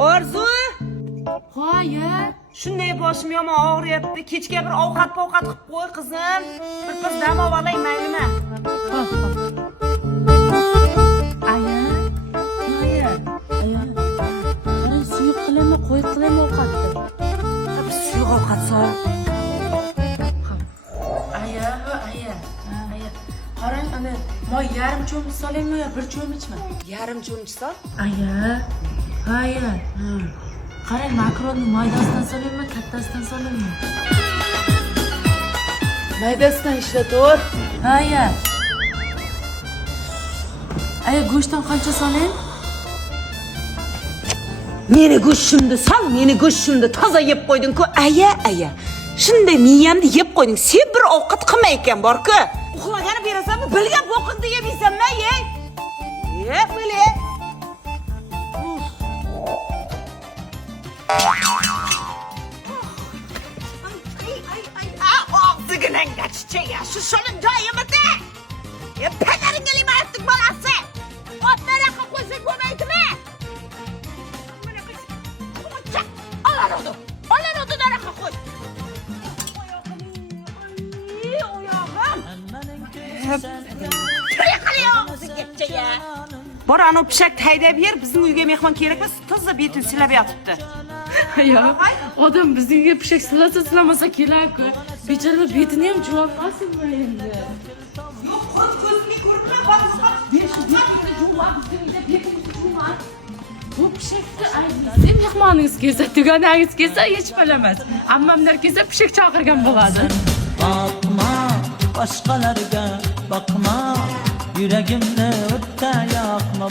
Orzu! Hoya. Shunday boshim yomon og'riyapti. Kechga bir ovqat qilib qo'y qizim. Bir dam olay, maylimi? Aya. Qani suyuq qilaman, qo'y qilaman ovqatni. Bir suyuq ovqat sol. Aya. Qarang, ana, moy yarim cho'mich solaymi yo bir cho'michmi? Yarim cho'mich sol. Aya. Qarang, makronni maydasidan solaymi, kattasidan solaymi? Maydasidan ishlator. Aya, go'shtdan qancha solay? Meni go'shtimni toza yeb qo'yding-ku. Aya. Shunday miyamni yeb qo'yding. Sen bir ovqat qilmay ekan bor-ku. Uxlagani berasanmi? Bilgan boqinda yemaysanmi, ey? Bile. Ağzıgınan kaçça ya. Şu şunun dayımıdı. Pelerin gelime artık balası. Otlara koysak olmaydı mı? Alan oldu nereye koy. Şuraya kalıyor ağzı geççe ya. Bora anu pişak taydab yer, bizning uyga mehmon kerak emas, toza betini silab yotibdi. Ya, odam bizning uyga pishak silamasa kelar-ku. Bechora betini ham juvopmasinmi endi? Yo'q, ko'zimga ko'rinmay qolsa, Bu pishakni aytsa mehmoningiz kelsa, tuganangiz kelsa hech bo'lamas. Ammamlar kelsa pishak chaqirgan bo'ladi. Bakma, başkalarga bakma, yüreğimde ötte yakma.